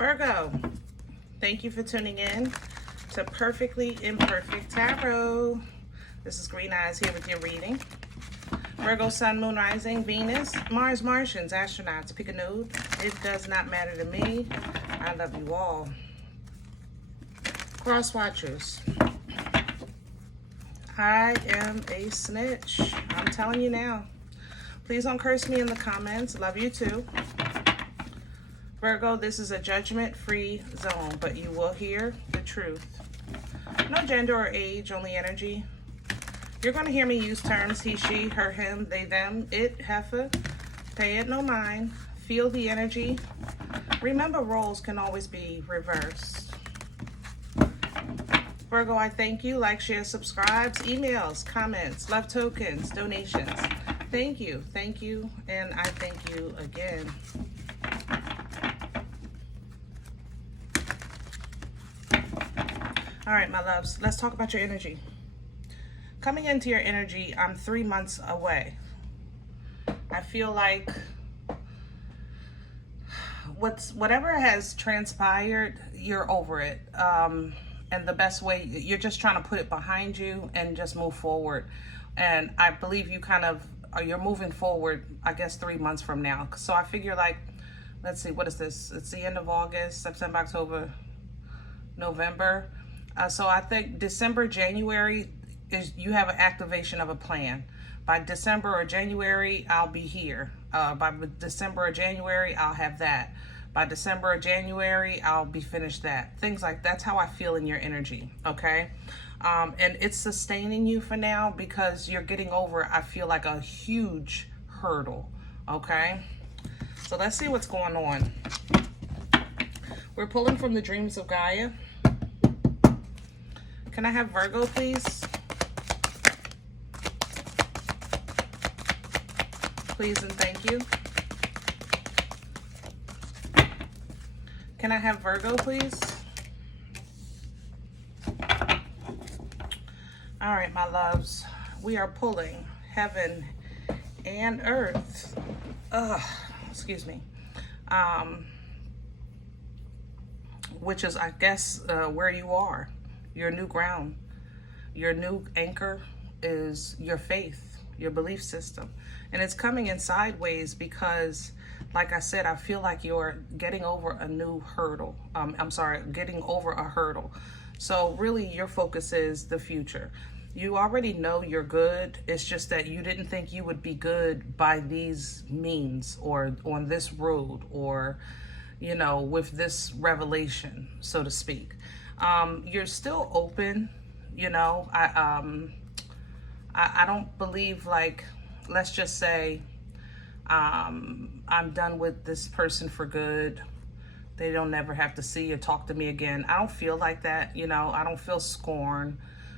Virgo, thank you for tuning in to Perfectly Imperfect Tarot. This is Green Eyes here with your reading. Virgo, Sun, Moon, Rising, Venus, Mars, Martians, astronauts. Pick a node. It does not matter to me. I love you all. Cross watchers. I am a snitch. I'm telling you now. Please don't curse me in the comments. Love you too. Virgo, this is a judgment-free zone, but you will hear the truth. No gender or age, only energy. You're going to hear me use terms he, she, her, him, they, them, it, heifer. Pay it no mind. Feel the energy. Remember, roles can always be reversed. Virgo, I thank you. Like, share, subscribes, emails, comments, love tokens, donations. Thank you, and I thank you again. All right, my loves, let's talk about your energy. Coming into your energy, I'm 3 months away. I feel like whatever has transpired, you're over it. And the best way, you're just trying to put it behind you and just move forward. And I believe you you're moving forward, I guess, 3 months from now. So I figure, like, let's see, what is this? It's the end of August, September, October, November. So I think December, January, you have an activation of a plan. By December or January, I'll be here. By December or January, I'll have that. By December or January, I'll be finished that. Things like that's how I feel in your energy, okay? And it's sustaining you for now because you're getting over, I feel like, a huge hurdle, okay? So let's see what's going on. We're pulling from the Dreams of Gaia. Can I have Virgo, please? Please and thank you. Can I have Virgo, please? All right, my loves. We are pulling heaven and earth. Excuse me. Which is, I guess, where you are. Your new ground. Your new anchor is your faith, your belief system. And it's coming in sideways because, like I said, I feel like you're getting over a new hurdle. Getting over a hurdle. So really your focus is the future. You already know you're good. It's just that you didn't think you would be good by these means or on this road or, you know, with this revelation, so to speak. You're still open, you know. I don't believe, like, let's just say, I'm done with this person for good. They don't never have to see or talk to me again. I don't feel like that, you know. I don't feel scorn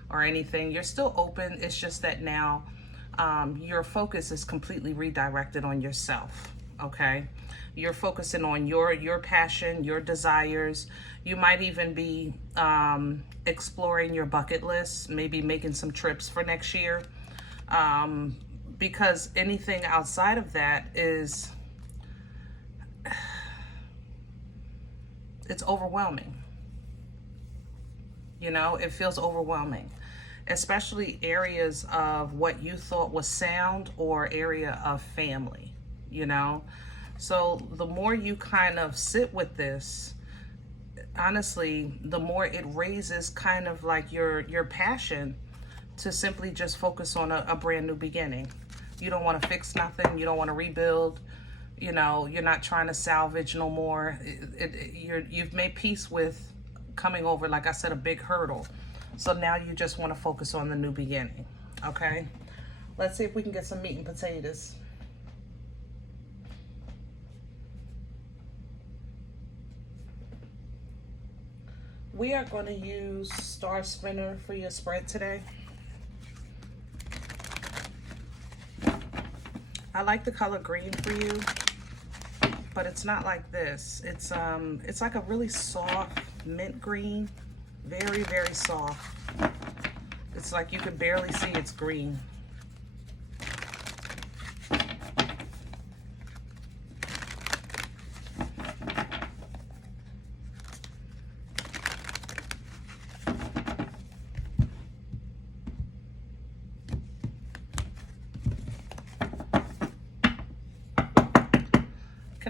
or anything. You're still open. It's just that now your focus is completely redirected on yourself, okay? You're focusing on your passion, your desires. You might even be exploring your bucket list, maybe making some trips for next year. Because anything outside of that it's overwhelming. You know, it feels overwhelming, especially areas of what you thought was sound or area of family, you know. So the more you kind of sit with this, honestly, the more it raises kind of like your passion to simply just focus on a brand new beginning. You don't want to fix nothing. You don't want to rebuild. You know, you're not trying to salvage no more. You've made peace with coming over, like I said, a big hurdle. So now you just want to focus on the new beginning, okay? Let's see if we can get some meat and potatoes. We are going to use Star Spinner for your spread today. I like the color green for you, but it's not like this. It's like a really soft mint green, very, very soft. It's like you could barely see it's green.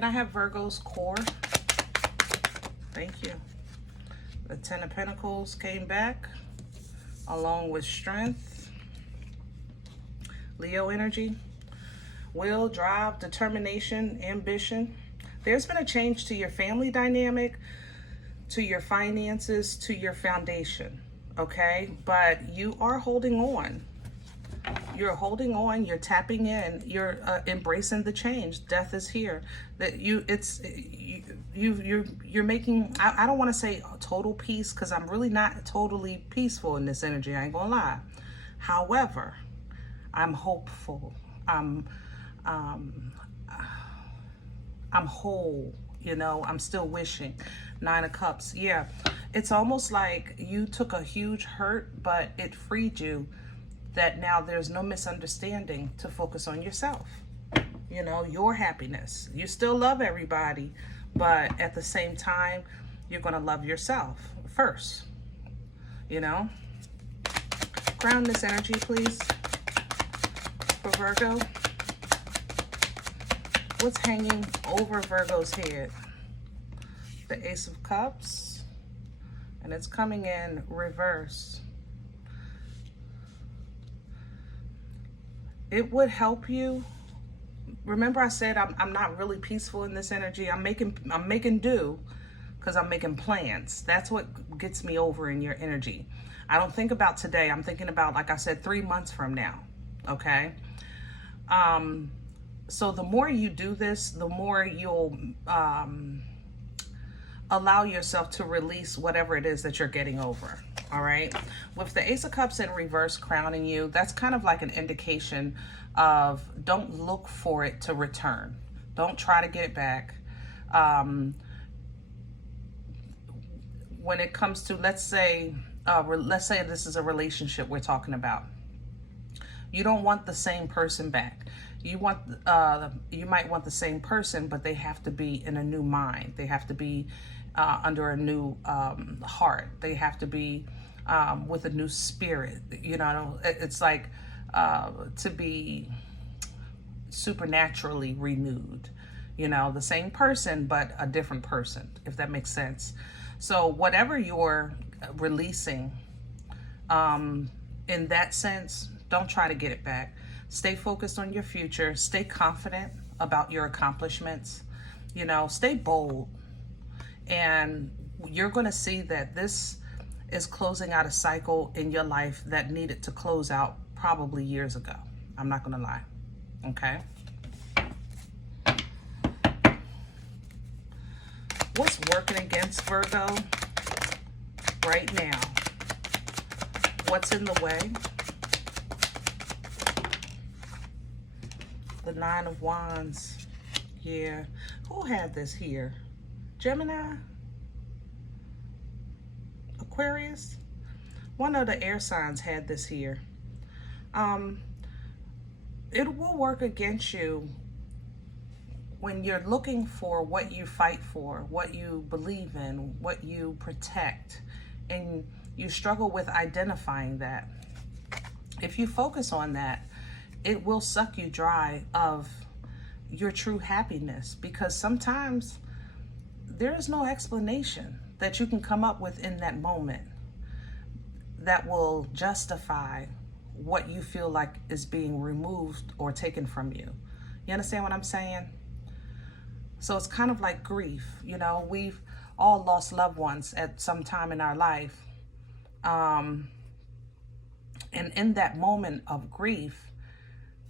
Can I have Virgo's core? Thank you. The Ten of Pentacles came back along with strength. Leo energy. Will, drive, determination, ambition. There's been a change to your family dynamic, to your finances, to your foundation, okay? But you are holding on. You're holding on, you're tapping in, you're embracing the change. Death is here. That you're making, I don't want to say total peace, because I'm really not totally peaceful in this energy, I ain't gonna lie. However, I'm hopeful. I'm whole, you know, I'm still wishing. Nine of Cups. Yeah, it's almost like you took a huge hurt, but it freed you, that now there's no misunderstanding to focus on yourself, you know, your happiness. You still love everybody, but at the same time, you're going to love yourself first, you know. Ground this energy, please, for Virgo. What's hanging over Virgo's head? The Ace of Cups, and it's coming in reverse. It would help you. Remember I said I'm not really peaceful in this energy. I'm making do, because I'm making plans. That's what gets me over in your energy. I don't think about today. I'm thinking about, like I said, 3 months from now, okay? So the more you do this, the more you'll allow yourself to release whatever it is that you're getting over, all right? With the Ace of Cups in reverse crowning you, that's kind of like an indication of don't look for it to return. Don't try to get it back. When it comes to, let's say this is a relationship we're talking about. You don't want the same person back. You want, you might want the same person, but they have to be in a new mind. They have to be under a new heart. They have to be with a new spirit. You know, it's like to be supernaturally renewed. You know, the same person, but a different person, if that makes sense. So whatever you're releasing, in that sense, don't try to get it back. Stay focused on your future. Stay confident about your accomplishments. You know, stay bold. And you're going to see that this is closing out a cycle in your life that needed to close out probably years ago. I'm not going to lie. Okay? What's working against Virgo right now? What's in the way? The Nine of Wands. Yeah. Who had this here? Gemini? Aquarius? One of the air signs had this here. It will work against you when you're looking for what you fight for, what you believe in, what you protect, and you struggle with identifying that. If you focus on that, it will suck you dry of your true happiness, because sometimes there is no explanation that you can come up with in that moment that will justify what you feel like is being removed or taken from you. You understand what I'm saying? So it's kind of like grief. You know, we've all lost loved ones at some time in our life. And in that moment of grief,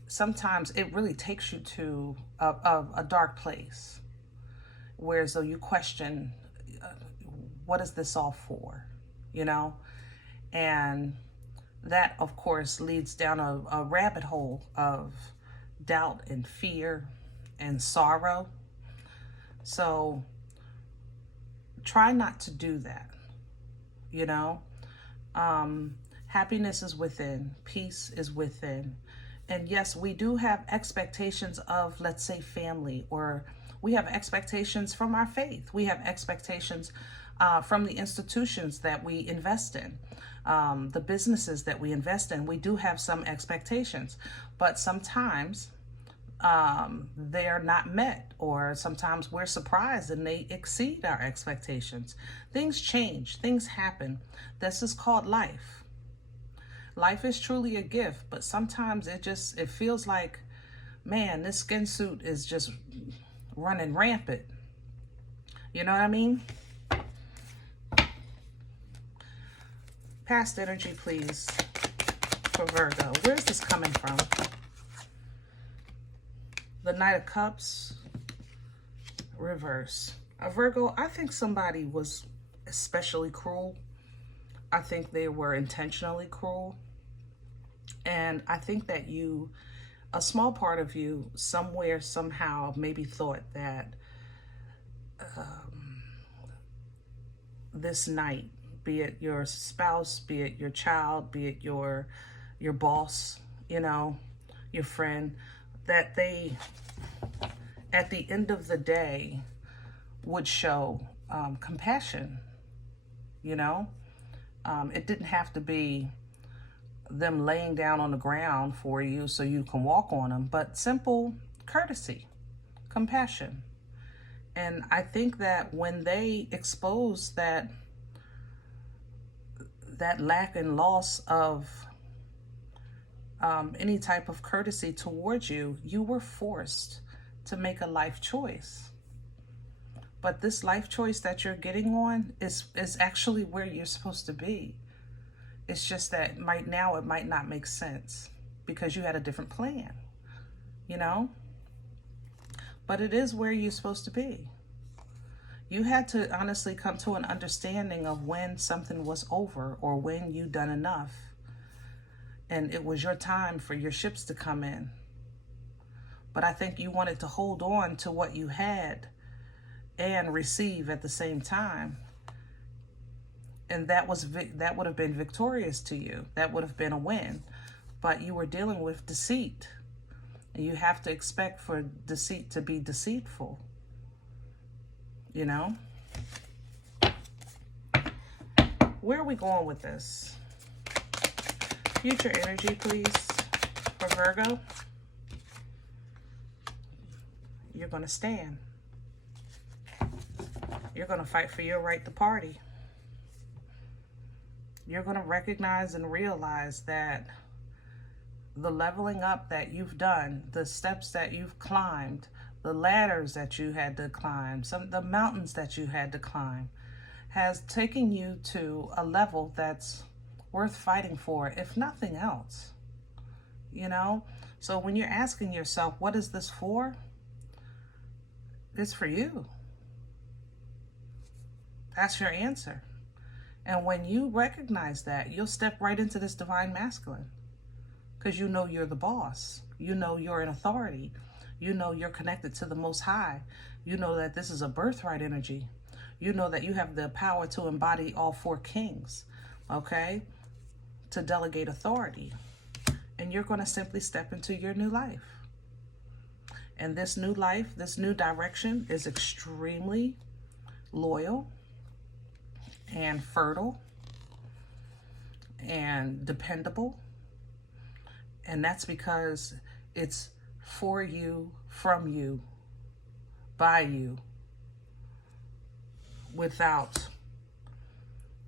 sometimes it really takes you to a dark place, where so you question, what is this all for, you know? And that, of course, leads down a rabbit hole of doubt and fear and sorrow. So try not to do that, you know? Happiness is within, peace is within. And yes, we do have expectations of, let's say, family, or we have expectations from our faith. We have expectations from the institutions that we invest in, the businesses that we invest in. We do have some expectations, but sometimes they're not met, or sometimes we're surprised and they exceed our expectations. Things change, things happen. This is called life. Life is truly a gift, but sometimes it feels like, man, this skin suit is just running rampant. You know what I mean? Past energy, please, for Virgo. Where's this coming from? The Knight of Cups, reverse. Virgo, I think somebody was especially cruel. I think they were intentionally cruel. And I think that a small part of you, somewhere, somehow, maybe thought that this knight, be it your spouse, be it your child, be it your boss, your friend, that they, at the end of the day, would show compassion. It didn't have to be them laying down on the ground for you so you can walk on them, but simple courtesy, compassion. And I think that when they expose that lack and loss of any type of courtesy towards you, you were forced to make a life choice. But this life choice that you're getting on is actually where you're supposed to be. It's just that right now it might not make sense because you had a different plan, But it is where you're supposed to be. You had to honestly come to an understanding of when something was over or when you done enough. And it was your time for your ships to come in. But I think you wanted to hold on to what you had and receive at the same time. And that would have been victorious to you. That would have been a win. But you were dealing with deceit. And you have to expect for deceit to be deceitful. Where are we going with this? Future energy, please, for Virgo. You're going to stand. You're going to fight for your right to party. You're going to recognize and realize that the leveling up that you've done, the steps that you've climbed, the ladders that you had to climb, the mountains that you had to climb, has taken you to a level that's worth fighting for, if nothing else. So when you're asking yourself, what is this for? It's for you. That's your answer. And when you recognize that, you'll step right into this divine masculine, because you're the boss. You're in authority. You're connected to the Most High. That this is a birthright energy. That you have the power to embody all four kings, okay? To delegate authority. And you're going to simply step into your new life. And this new life, this new direction is extremely loyal and fertile and dependable. And that's because it's for you, from you, by you, without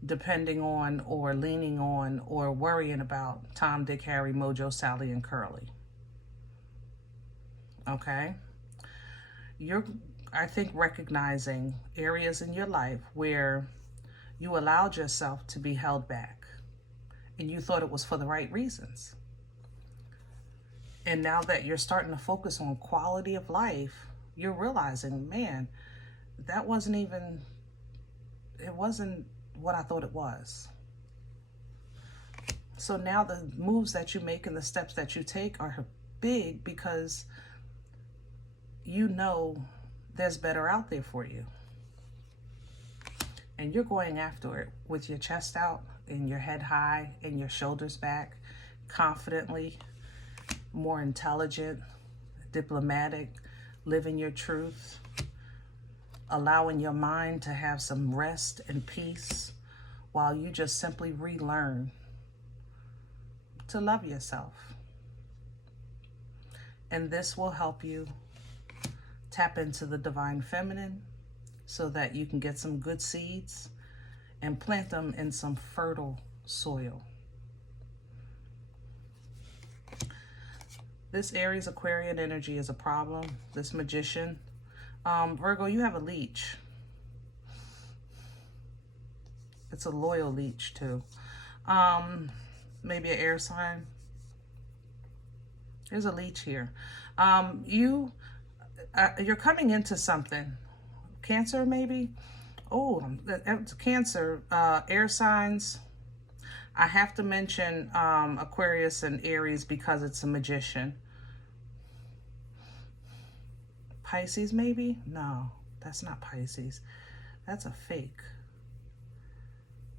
depending on or leaning on or worrying about Tom, Dick, Harry, Mojo, Sally, and Curly. Okay? You're, I think, recognizing areas in your life where you allowed yourself to be held back and you thought it was for the right reasons. And now that you're starting to focus on quality of life, you're realizing, man, that wasn't what I thought it was. So now the moves that you make and the steps that you take are big because there's better out there for you. And you're going after it with your chest out and your head high and your shoulders back, confidently, more intelligent, diplomatic, living your truth, allowing your mind to have some rest and peace while you just simply relearn to love yourself. And this will help you tap into the divine feminine so that you can get some good seeds and plant them in some fertile soil. This Aries Aquarian energy is a problem. This Magician. Virgo, you have a leech. It's a loyal leech too. Maybe an air sign. There's a leech here. You're coming into something. Cancer, maybe? Oh, Cancer, air signs. I have to mention Aquarius and Aries because it's a Magician. Pisces, maybe? No, that's not Pisces. That's a fake.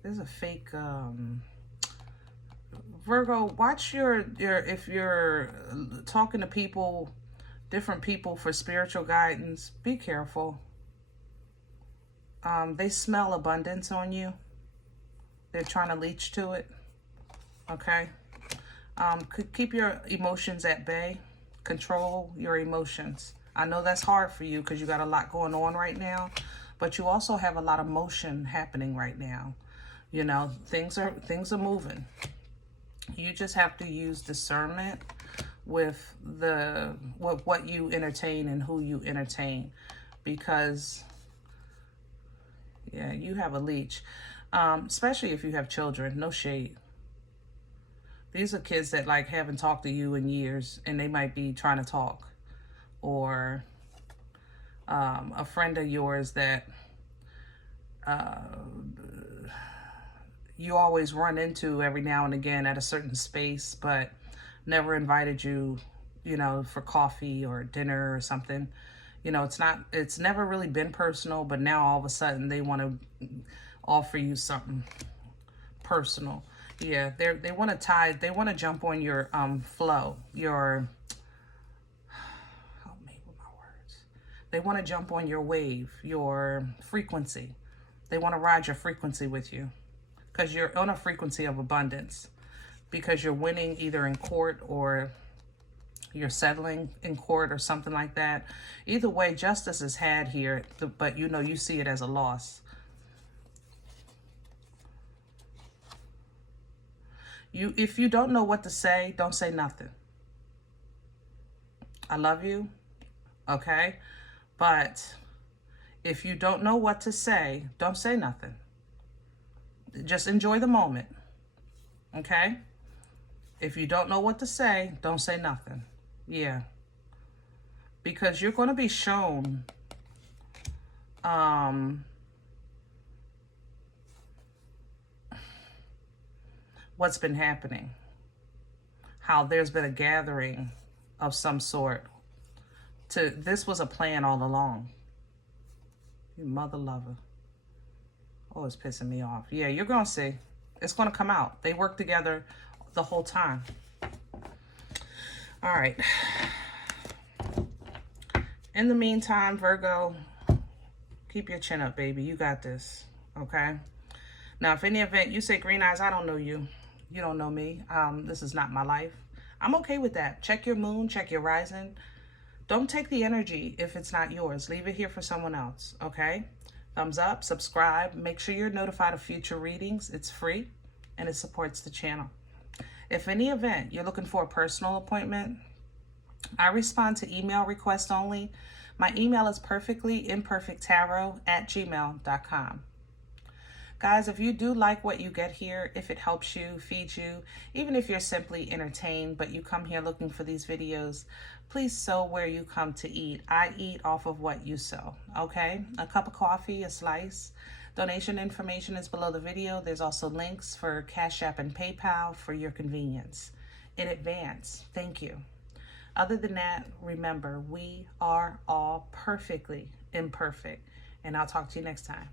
There's a fake... Virgo, watch your if you're talking to people, different people for spiritual guidance, be careful. They smell abundance on you. They're trying to leech to it. Okay. Keep your emotions at bay. Control your emotions. I know that's hard for you because you got a lot going on right now, but you also have a lot of motion happening right now. You know, things are moving. You just have to use discernment with what you entertain and who you entertain, because yeah, you have a leech, especially if you have children. No shade. These are kids that like haven't talked to you in years, and they might be trying to talk, or a friend of yours that you always run into every now and again at a certain space, but never invited you, you know, for coffee or dinner or something. You know, it's never really been personal, but now all of a sudden they want to offer you something personal. Yeah, they want to jump on your flow, your, help me with my words. They want to jump on your wave, your frequency. They want to ride your frequency with you, because you're on a frequency of abundance, because you're winning either in court or you're settling in court or something like that. Either way, justice is had here, but you know, you see it as a loss. If you don't know what to say, don't say nothing. I love you, okay? But if you don't know what to say, don't say nothing. Just enjoy the moment, okay? If you don't know what to say, don't say nothing. Yeah. Because you're going to be shown what's been happening. How there's been a gathering of some sort. This was a plan all along. You mother lover. Oh, it's pissing me off. Yeah, you're going to see. It's going to come out. They work together the whole time. All right. In the meantime, Virgo, keep your chin up, baby. You got this, okay? Now, if any event you say, Green Eyes, I don't know you. You don't know me. This is not my life. I'm okay with that. Check your moon. Check your rising. Don't take the energy if it's not yours. Leave it here for someone else, okay? Thumbs up, subscribe. Make sure you're notified of future readings. It's free, and it supports the channel. If any event you're looking for a personal appointment, I respond to email requests only. My email is perfectlyimperfecttarot@gmail.com. Guys, if you do like what you get here, if it helps you, feeds you, even if you're simply entertained, but you come here looking for these videos, please sow where you come to eat. I eat off of what you sow, okay? A cup of coffee, a slice. Donation information is below the video. There's also links for CashApp and PayPal for your convenience. In advance, thank you. Other than that, remember, we are all perfectly imperfect. And I'll talk to you next time.